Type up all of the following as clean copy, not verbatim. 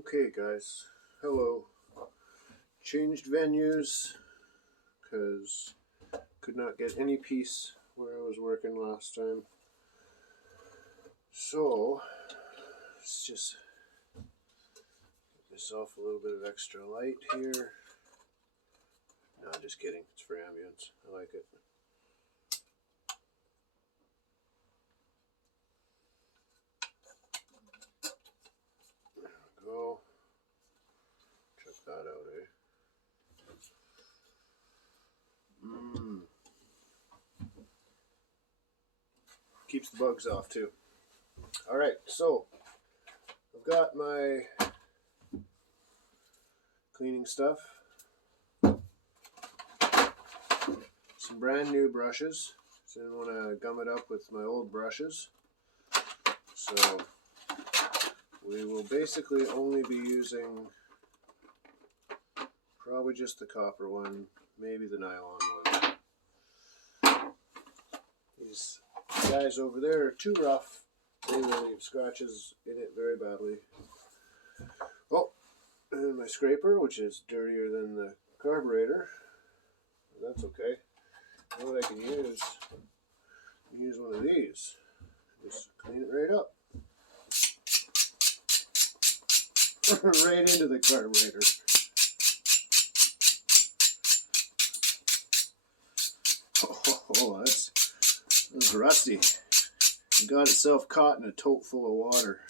Okay guys, hello. Changed venues because could not get any peace where I was working last time. So let's just get this off a little bit of extra light here. No, just kidding. It's for ambience. I like it. There we go. Check that out, eh? Keeps the bugs off too. Alright, so I've got my cleaning stuff. Some brand new brushes. So I didn't want to gum it up with my old brushes. So we will basically only be using probably just the copper one, maybe the nylon one. These guys over there are too rough. They will leave scratches in it very badly. Oh, and my scraper, which is dirtier than the carburetor. That's okay. You know what I can use? Use one of these. Just clean it right up. Right into the carburetor. Oh, that's rusty. It got itself caught in a tote full of water.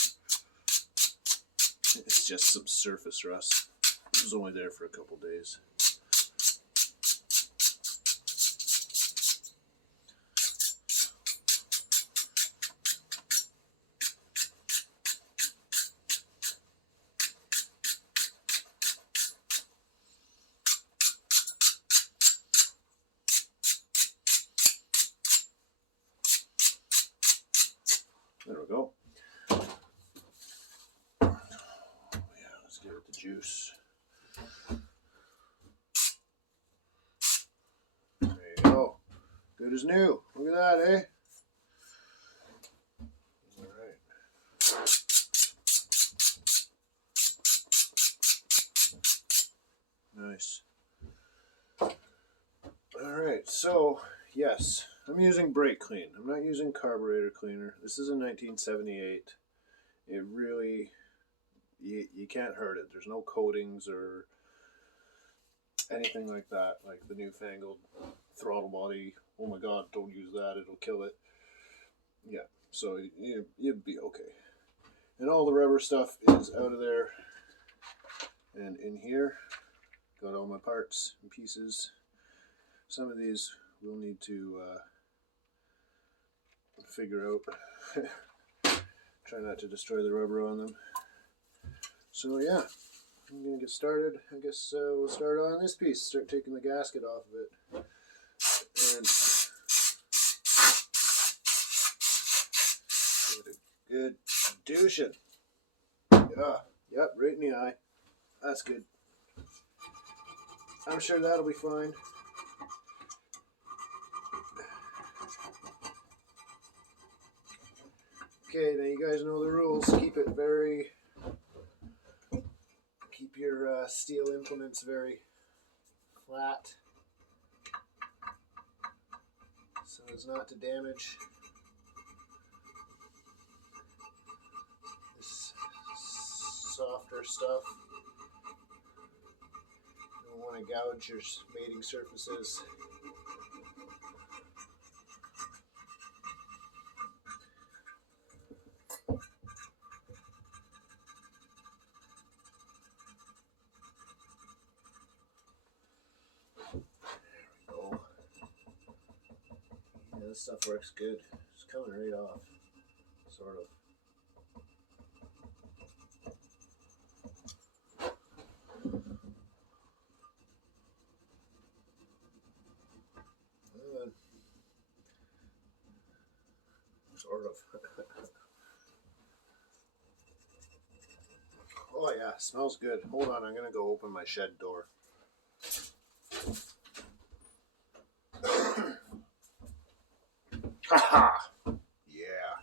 It's just some surface rust. It was only there for a couple days. There we go. Yeah, let's give it the juice. There you go. Good as new. Look at that, eh? Alright. Nice. Alright, so yes, I'm using brake clean. I'm not using carburetor cleaner. This is a 1978. It really, you can't hurt it. There's no coatings or anything like that, like the newfangled throttle body. Oh my god, don't use that, it'll kill it. Yeah, so you'd be okay. And all the rubber stuff is out of there. And in here, got all my parts and pieces. Some of these we'll need to figure out. Try not to destroy the rubber on them. So yeah, I'm gonna get started. I guess we'll start on this piece. Start taking the gasket off of it. And give it a good douching. Yep, right in the eye. That's good. I'm sure that'll be fine. Okay, now you guys know the rules. Keep your steel implements very flat, so as not to damage this softer stuff. You don't want to gouge your mating surfaces. This stuff works good. It's coming right off, sort of. Sort of. Oh yeah, smells good. Hold on, I'm gonna go open my shed door. Haha! Yeah.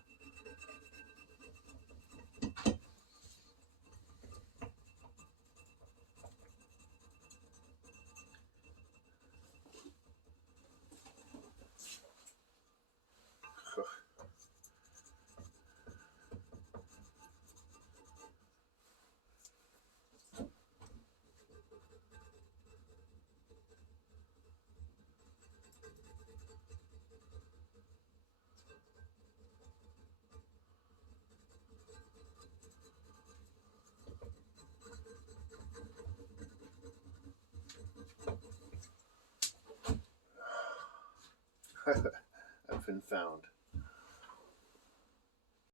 have been found.